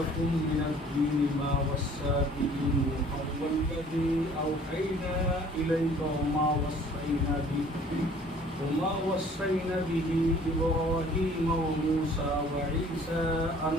لكم من الدين ما وصى به نوحا والذي أوحينا إليك وما وصينا به إبراهيم وموسى وعيسى أن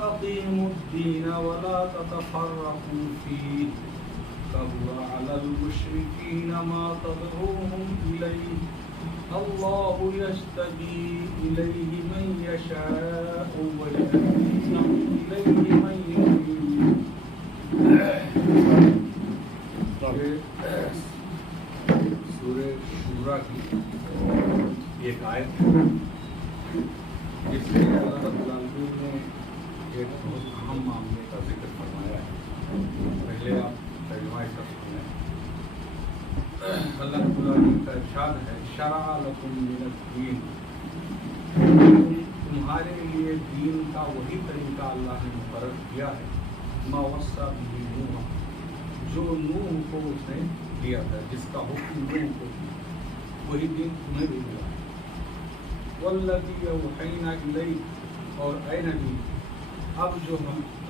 أقيموا الدين ولا تتفرقوا فيه كبر على المشركين ما تدعوهم إليه الله يجتبي إليه من يشاء ويهدي إليه من ينيب. سورہ شورا کی ایک آیت جس میں اللہ رب العالمین نے ایک بہت اہم معاملے کا ذکر فرمایا ہے. پہلے آپ ترجمہ اس کا سنیں. اللہ رب العالمین کا ارشاد ہے شرع لکم من الدین، تمہارے لیے دین کا وہی طریقہ اللہ نے مقرر کیا ہے ما وصی بہ نوح، جو نوح کو اس نے دیا تھا، جس کا حکم نوح کو وہی دین تمہیں بھی دیا. والذی اوحینا الیک، اور اے نبی اب جو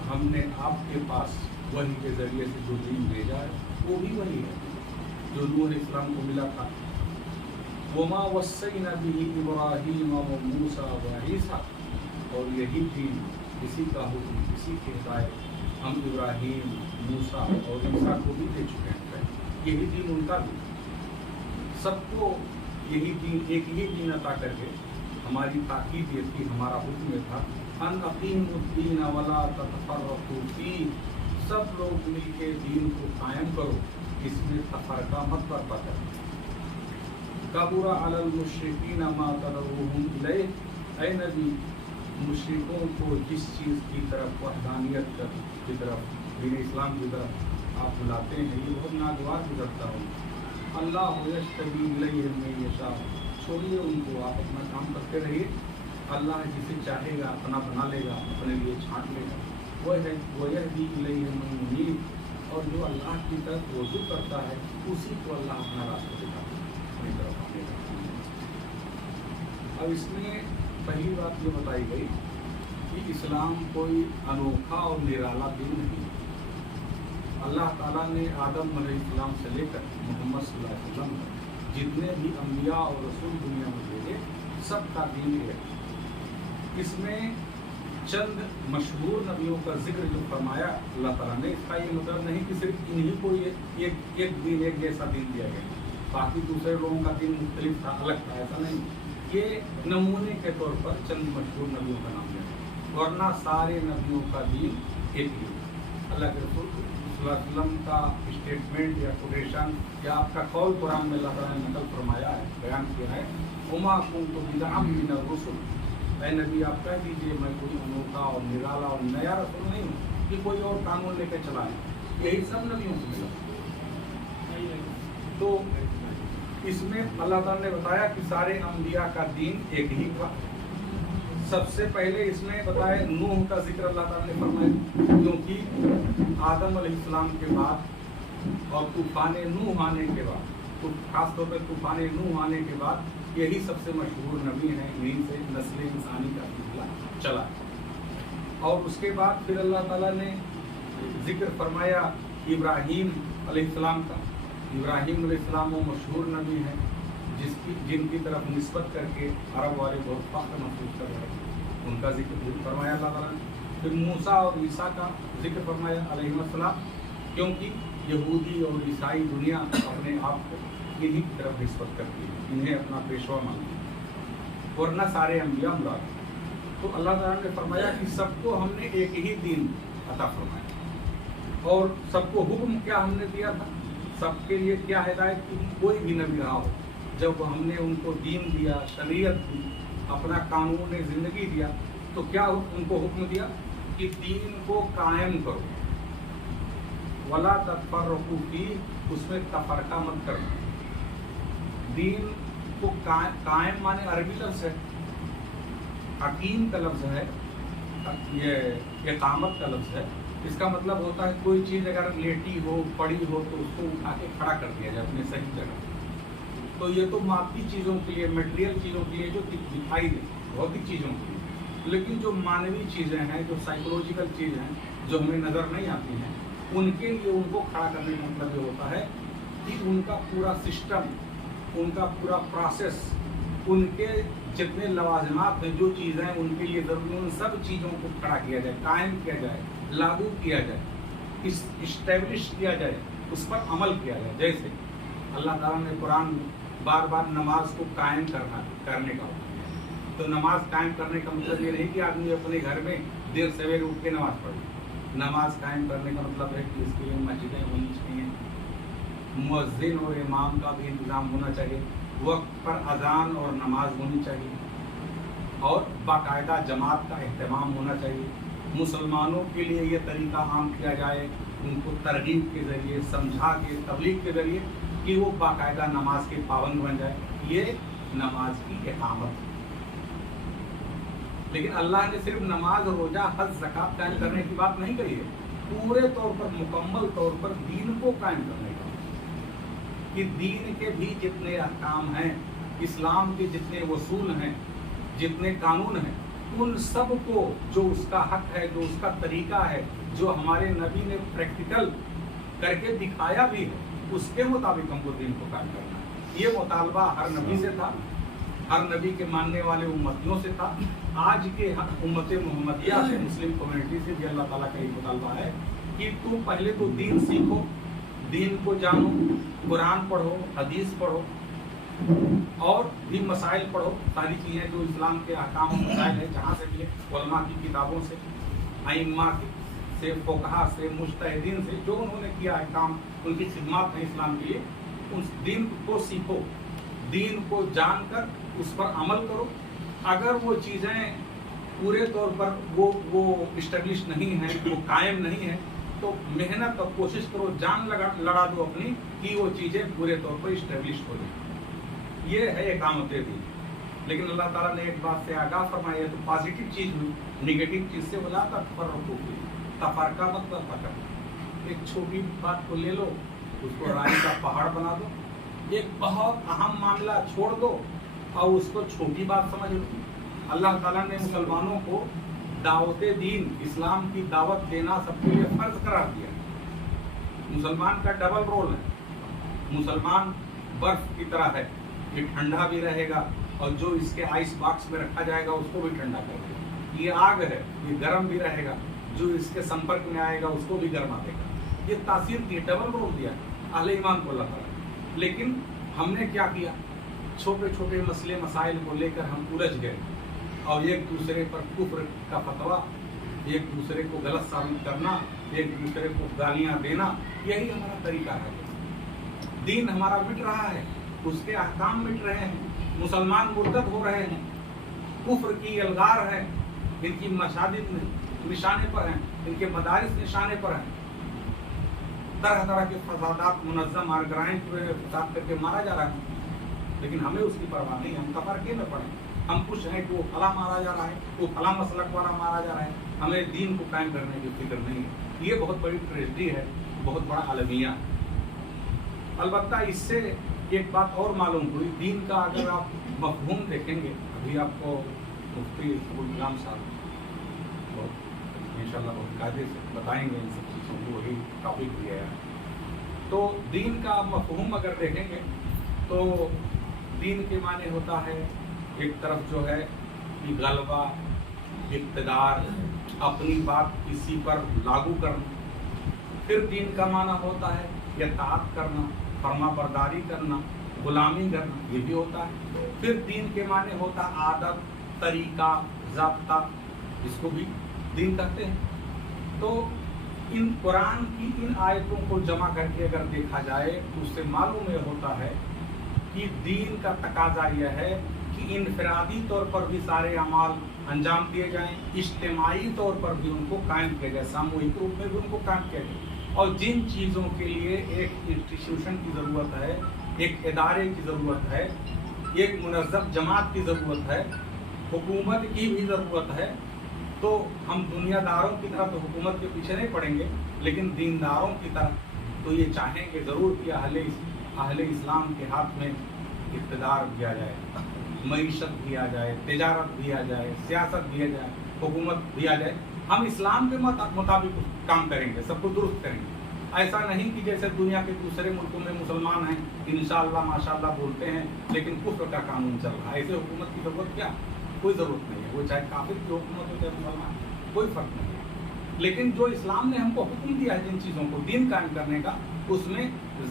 ہم نے آپ کے پاس وحی کے ذریعے سے جو دین بھیجا ہے وہ بھی وہی ہے جو نوح علیہ السلام کو ملا تھا. وما وصینا بہ ابراہیم وموسیٰ وعیسیٰ، اور یہی دین، اسی کا حکم، اسی کی ہدایت ہم ابراہیم، موسیٰ اور عیسیٰ کو بھی دے چکے ہیں. یہی دین ان کا بھی، سب کو یہی دین، ایک ہی دین عطا کر کے ہماری تاکید یہ تھی، ہمارا حکم یہ تھا ان اقیموا الدین ولا تتفرقوا فیہ، سب لوگ مل کے دین کو قائم کرو، اس میں تفرقہ مت برپا کرو. کبر علی المشرکین ما تدعوہم الیہ، اے نبی مشرکوں کو جس چیز کی طرف، وحدانیت کی طرف، دین اسلام کی طرف آپ بلاتے ہیں، یہ بہت ناگوار گزرتا ہوں. اللہ یجتبی الیہ من یشاء، چھوڑیے ان کو، آپ اپنا کام کرتے رہیے. اللہ جسے چاہے گا اپنا بنا لے گا، اپنے لیے چھانٹ لے گا. وَيَهْدِي إِلَيْهِ مَن يُنِيبُ، اور جو اللہ کی طرف رجوع کرتا ہے اسی کو اللہ اپنا راستہ دکھاتا ہے، اپنی طرف آنے کا. اب اس میں پہلی بات یہ بتائی گئی کہ اسلام کوئی انوکھا اور نرالا دین نہیں. اللہ تعالیٰ نے آدم علیہ السلام سے لے کر محمد صلی اللہ علیہ وسلم جتنے بھی انبیاء اور رسول دنیا میں بھیجے، سب کا دین ہے. اس میں چند مشہور نبیوں کا ذکر جو فرمایا اللہ تعالیٰ نے، اس کا یہ مطلب نہیں کہ صرف انہی کو ایک دین، ایک جیسا دین دیا گیا، باقی دوسرے لوگوں کا دین مختلف تھا، الگ تھا، ایسا نہیں. یہ نمونے کے طور پر چند مشہور نبیوں کا نام دیا، ورنہ سارے نبیوں کا دین ایک ہی. اللہ کے رسول صلی اللہ علیہ وسلم کا اسٹیٹمنٹ یا کوٹیشن یا آپ کا قول قرآن میں اللہ تعالیٰ نے نقل فرمایا ہے، بیان کیا ہے وما كنت بدعا من الرسل، اے نبی آپ کہہ دیجیے میں کوئی انوکھا اور نرالا اور نیا رسول نہیں ہوں کہ کوئی اور قانون لے کے چلائیں. یہی سب نبیوں کو ملا. تو اس میں اللہ تعالیٰ نے بتایا کہ سارے انبیاء کا دین ایک ہی تھا. سب سے پہلے اس میں بتایا نوح کا ذکر اللہ تعالیٰ نے فرمایا، کیونکہ آدم علیہ السلام کے بعد اور طوفان نوح آنے کے بعد، تو خاص طور پہ طوفان نوح آنے کے بعد یہی سب سے مشہور نبی ہیں، انہیں سے نسل انسانی کا سلسلہ چلا. اور اس کے بعد پھر اللہ تعالیٰ نے ذکر فرمایا ابراہیم علیہ السلام کا. ابراہیم علیہ السلام وہ مشہور نبی ہیں جن کی طرف نسبت کر کے عرب والے بہت فخر محسوس کر رہے ہیں، ان کا ذکر فرمایا اللہ تعالیٰ نے. پھر موسیٰ اور عیسیٰ کا ذکر فرمایا علیہ السلام، کیونکہ یہودی اور عیسائی دنیا اپنے آپ کو انہی کی طرف نسبت کرتی ہے، انہیں اپنا پیشوا مانتی ہے، ورنہ سارے انبیاء مراد. تو اللہ تعالیٰ نے فرمایا کہ سب کو ہم نے ایک ہی دین عطا فرمایا، اور سب کو حکم کیا ہم نے دیا تھا، سب کے لیے کیا ہدایت کی. کوئی بھی نبی رہا ہو، جب ہم نے ان کو دین دیا، شریعت دی، اپنا قانون زندگی دیا، تو کیا ان کو حکم دیا کہ دین کو قائم کرو، ولا تتفرقوا فیہ، اس میں تفرقہ مت کرنا. دین کو قائم مانے عربی لفظ ہے، حکیم کا لفظ ہے، یہ اقامت کا لفظ ہے. اس کا مطلب ہوتا ہے کوئی چیز اگر لیٹی ہو، پڑی ہو، تو اس کو اٹھا کے کھڑا کر دیا جائے اپنے صحیح جگہ. تو یہ تو مادی چیزوں کے لیے، میٹیریل چیزوں کے لیے جو دکھائی دے، بھوتک چیزوں کے لیے. लेकिन जो मानवीय चीज़ें हैं, जो साइकोलॉजिकल चीज़ हैं, जो हमें नज़र नहीं आती हैं, उनके लिए उनको खड़ा करने का मतलब ये होता है कि उनका पूरा सिस्टम, उनका पूरा प्रोसेस, उनके जितने लवाजमात हैं, जो चीज़ें हैं उनके लिए ज़रूरी, उन सब चीज़ों को खड़ा किया जाए, कायम किया जाए, लागू किया जाए, इस्टेब्लिश किया जाए, उस पर अमल किया जाए। जैसे अल्लाह ताला ने कुरान में बार बार नमाज को कायम करने का हुक्म दिया। तो नमाज कायम करने का मतलब ये नहीं कि आदमी अपने घर में देर सवेरे उठ के नमाज पढ़े। नमाज कायम करने का मतलब है कि इसके लिए मस्जिदें होनी चाहिए, मुअज्जिन और इमाम का भी इंतज़ाम होना चाहिए, वक्त पर अजान और नमाज होनी चाहिए और बाकायदा जमात का अहतमाम होना चाहिए। मुसलमानों के लिए ये तरीका आम किया जाए, उनको तरगीब के ज़रिए, समझा के, तबलीग के ज़रिए कि वो बाकायदा नमाज के पाबंद बन जाए। ये नमाज की इकामत है। लेकिन अल्लाह ने सिर्फ नमाज, रोजा, हज, ज़कात कायम करने की बात नहीं कही है, पूरे तौर पर, मुकम्मल तौर पर दीन को कायम करने का, कि दीन के भी जितने अहकाम हैं, इस्लाम के जितने वसूल हैं, जितने कानून हैं, उन सब को, जो उसका हक है, जो उसका तरीका है, जो हमारे नबी ने प्रैक्टिकल करके दिखाया भी है, उसके मुताबिक हमको दीन को कायम करना है। ये मुतालबा हर नबी से था, हर नबी के मानने वाले उम्मतियों से था। आज के उम्मत मोहम्मदिया से, मुस्लिम कम्युनिटी से भी अल्लाह ताला का ये मुतालबा है कि तुम पहले तो दीन सीखो, दीन को जानो, कुरान पढ़ो, हदीस पढ़ो और भी मसाइल पढ़ो, सारी चीज़ें जो इस्लाम के अहकाम और मसाइल है, जहाँ से मिले, उलमा की किताबों से, आइम्मा से, फ़ुक़हा से, मुज्तहिदीन से, जो उन्होंने किया है काम, उनकी खिदमत है इस्लाम के लिए, उस दीन को सीखो, दीन को जानकर उस पर अमल करो। अगर वो चीज़ें पूरे तौर पर वो इस्टेब्लिश नहीं है, वो कायम नहीं है, तो मेहनत और कोशिश करो, जान लड़ा दो अपनी कि वो चीज़ें पूरे तौर पर इस्टेब्लिश हो जाए। ये है इकामत दीन। लेकिन अल्लाह ताला ने एक बात से आगाह फरमाया है, तो पॉजिटिव चीज़ हुई, निगेटिव चीज़ से बोला तफरका मत पकड़। एक छोटी बात को ले लो, उसको राय का पहाड़ बना दो, एक बहुत अहम मामला छोड़ दो और उसको छोटी बात समझ लो। अल्लाह ताला ने मुसलमानों को दावत दीन, इस्लाम की दावत देना सबके लिए फर्ज करार दिया। मुसलमान का डबल रोल है। मुसलमान बर्फ की तरह है, ये ठंडा भी रहेगा और जो इसके आइस बॉक्स में रखा जाएगा उसको भी ठंडा कर देगा। ये आग है, ये गर्म भी रहेगा, जो इसके संपर्क में आएगा उसको भी गर्मा देगा। ये तासीर दी, डबल रोल दिया अहले ईमान को अल्लाह ताला। लेकिन हमने क्या किया, छोटे छोटे मसले मसाइल को लेकर हम उलझ गए और एक दूसरे पर कुफ्र का फतवा, एक दूसरे को गलत साबित करना, एक दूसरे को गालियां देना, यही हमारा तरीका है। दीन हमारा मिट रहा है, उसके अहकाम मिट रहे हैं, मुसलमान मुर्तद हो रहे हैं, कुफ्र की अलगार है, इनकी मसाजिद निशाने पर हैं, इनके मदारिस निशाने पर हैं, तरह तरह के फसादात मुनज़्ज़म आरगराइन फसाद करके मारा जा रहा है। लेकिन हमें उसकी परवाह नहीं, हम तफरके में पड़े, हम कुछ हैं कि वो फला मारा जा रहा है, वो फला मसलक वाला मारा जा रहा है, हमें दीन को कायम करने की फिक्र नहीं है। ये बहुत बड़ी ट्रेजेडी है, बहुत बड़ा अलमिया है। अलबत्ता इससे एक बात और मालूम हुई, दीन का अगर आप मफ़हूम देखेंगे, अभी आपको मुफ्ती अबुल कलाम साहब इंशाल्लाह बहुत कायदे से बताएंगे इन सब चीज़ों को, वही टॉपिक दिया है। तो दीन का मफ़हूम अगर देखेंगे तो दीन के माने होता है, एक तरफ जो है कि गलबा, इक़्तिदार, अपनी बात किसी पर लागू करना। फिर दीन का माना होता है इताअत करना, फरमाबरदारी करना, गुलामी करना, ये भी होता है। फिर दीन के माने होता आदत, तरीका, ज़ाब्ता, इसको भी दीन कहते हैं। तो इन कुरान की इन आयतों को जमा करके अगर देखा जाए तो उससे मालूम ये होता है कि दीन का तकाजा यह है कि इनफरादी तौर पर भी सारे अमाल अंजाम दिए जाएं, इज्तिमाई तौर पर भी उनको कायम किया जाए, सामूहिक रूप में भी उनको कायम किया जाए। और जिन चीज़ों के लिए एक इंस्टीट्यूशन की ज़रूरत है, एक इदारे की ज़रूरत है, एक मुनज़्ज़म जमात की ज़रूरत है, हुकूमत की भी ज़रूरत है, तो हम दुनियादारों की तरह तो हुकूमत के पीछे नहीं पड़ेंगे, लेकिन दीनदारों की तरह तो ये चाहेंगे ज़रूर कि अहले इस्लाम के हाथ में इक़्तिदार दिया जाए, मईशत भी आ जाए, तिजारत भी आ जाए, सियासत भी आ जाए, हुकूमत भी आ जाए, हम इस्लाम के मुताबिक काम करेंगे, सबको दुरुस्त करेंगे। ऐसा नहीं कि जैसे दुनिया के दूसरे मुल्कों में मुसलमान हैं, इंशाअल्लाह माशाअल्लाह बोलते हैं, लेकिन कुफ्र का कानून चल रहा है। ऐसे हुकूमत की जरूरत क्या? कोई ज़रूरत नहीं है। वो चाहे काफिर की हुकूमत हो चाहे मुसलमान, कोई फर्क नहीं है। लेकिन जो इस्लाम ने हमको हुक्म दिया है जिन चीज़ों को दीन कायम करने का, उसमें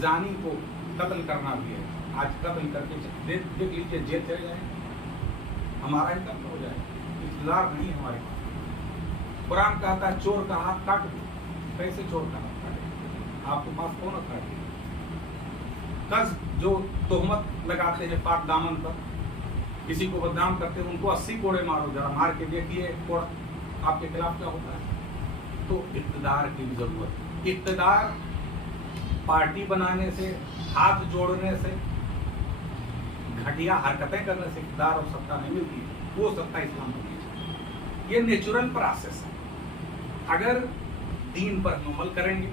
जानी को कत्ल करना भी है। आज कत्ल करके देख लीजिए, जेल चले जाए, हमारा ही कत्ल हो जाए, इख्तियार नहीं है हमारे पास। कुरान कहता है चोर का हाथ काट दो। कैसे चोर का हाथ काटे? आपके पास कौन काटे? कज जो तोहमत लगाते हैं पाक दामन पर, किसी को बदनाम करते हैं, उनको 80 कोड़े मारो, जरा मार के देखिए कोड़ा आपके खिलाफ क्या होता है। तो इक़्तिदार की भी जरूरत। इक़्तिदार पार्टी बनाने से, हाथ जोड़ने से, घटिया हरकतें करने से इक़्तिदार और सत्ता नहीं मिलती है। वो सत्ता इस्लाम को दी जाए। ये नेचुरल प्रोसेस है। अगर दीन पर हम अमल करेंगे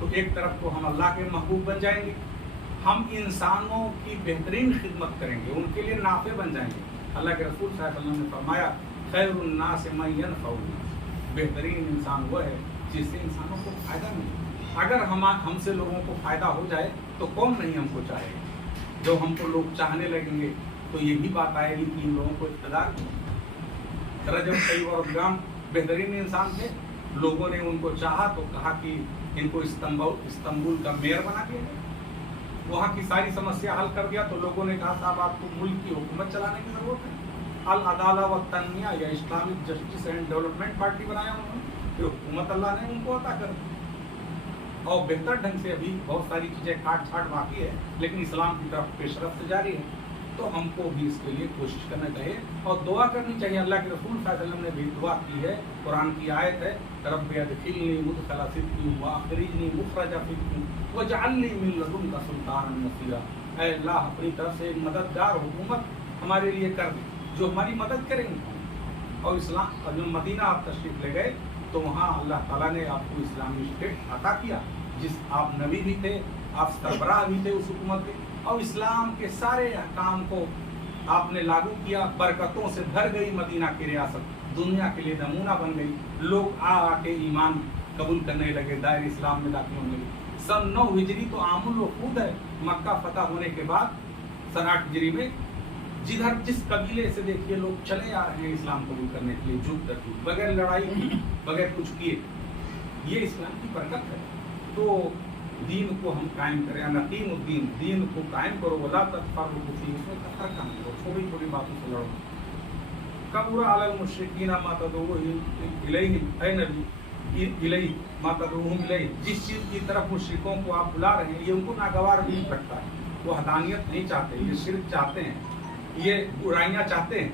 तो एक तरफ तो हम अल्लाह के महबूब बन जाएंगे, हम इंसानों की बेहतरीन खिदमत करेंगे, उनके लिए नाफे बन जाएंगे। अल्लाह के रसूल सल्लल्लाहु अलैहि वसल्लम ने फरमाया खैरुन नास मन यनफउन नास, बेहतरीन इंसान वो है जिससे इंसानों को फायदा मिले। अगर हमसे लोगों को फायदा हो जाए तो कौन नहीं हमको चाहेगा। जब हमको लोग चाहने लगेंगे तो ये भी बात आएगी कि इन लोगों को इक़्तिदार। रजब तय्यब और इकराम बेहतरीन इंसान थे, लोगों ने उनको चाहा तो कहा कि इनको इस्तांबुल का मेयर बना दिया जाए, वहाँ की सारी समस्या हल कर दिया। तो लोगों ने कहा साहब आपको मुल्क की हुकूमत चलाने की जरूरत है। अल अदाला व तन्मिया या Islamic justice and development party बनाया उन्होंने, फिर हुकूमत अल्लाह ने उनको अता कर दी। और बेहतर ढंग से अभी बहुत सारी चीज़ें काट छाट बाकी है, लेकिन इस्लाम की तरफ पेशरफ्त जारी है। तो हमको भी इसके लिए कोशिश करना चाहिए और दुआ करनी चाहिए। अल्लाह के रसूल सल्लल्लाहु अलैहि वसल्लम ने भी दुआ की है, कुरान की आयत है, रब्बि अदखिलनी मुदखला सिद्दीक़ व अखरिजनी मुखरजा सिद्दीक़ वजअलनी मिन लदुनका सुल्तानन नसीरा। ऐ अल्लाह अपनी तरफ से एक मददगार हुकूमत हमारे लिए कर दे जो हमारी मदद करेंगे। और इस्लाम और जब मदीना आप तशरीफ ले गए तो वहाँ अल्लाह ताला ने आपको इस्लामी स्टेट अता किया, जिस आप नबी भी थे, आप सरबराह भी थे उस हुकूमत के, और इस्लाम के सारे अहकाम को आपने लागू किया। बरकतों से भर गई मदीना की रियासत, दुनिया के लिए नमूना बन गई। लोग आके ईमान कबूल करने लगे, दायरे इस्लाम में दाखिल होने लगे। सन 9 हिजरी तो आमुल वकूद है, मक्का फतह होने के बाद सन 8 हिजरी में जिधर जिस कबीले से देखिए लोग चले आ रहे हैं इस्लाम कबूल करने के लिए, जुट कर बगैर लड़ाई बगैर कुछ किए। ये इस्लाम की बरकत है। तो दीन को हम कायम करें, अनकीमुद्दीन, दीन को कायम करो, वला तफर्रुकू फीह, इसमें तफर्रुक मत करो, छोटी छोटी बातों से लड़ो। कबुरा अलल मुशरिकीन मा तदऊहुम इलैहि, ऐ नबी इलैहि मा तदऊहुम इलैहि, जिस चीज़ की तरफ मुशरिकों को आप बुला रहे हैं ये उनको नागवार नहीं लगता है। वो हदानियत नहीं चाहते, ये शिर्क चाहते हैं, ये बुराइयाँ चाहते हैं,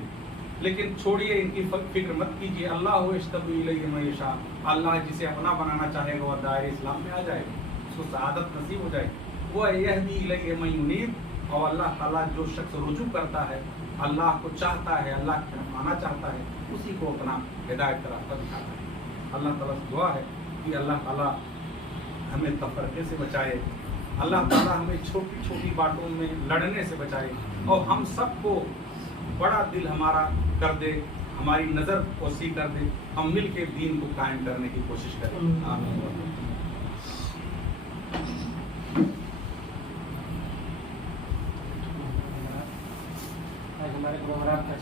लेकिन छोड़िए, इनकी फिक्र मत कीजिए। अल्लाह यज्तबी इलैहि मन यशा, अल्लाह जिसे अपना बनाना चाहेगा वह दायरे इस्लाम में आ जाएगा, उसको सआदत नसीब हो जाएगी। वो यहदी इलैहि मन युनीब, और अल्लाह ताला जो शख्स रुजू करता है, अल्लाह को चाहता है, अल्लाह की तरफ आना चाहता है, उसी को अपना हिदायत का रास्ता दिखाता है। अल्लाह ताला से दुआ है कि अल्लाह ताला हमें तफरके से बचाए, अल्लाह ताला हमें छोटी छोटी बातों में लड़ने से बचाए, और हम सबको बड़ा दिल हमारा कर दे, हमारी नज़र वसी कर दे, हम मिल के दीन को कायम करने की कोशिश करें। आमीन। हमारे प्रोग्राम का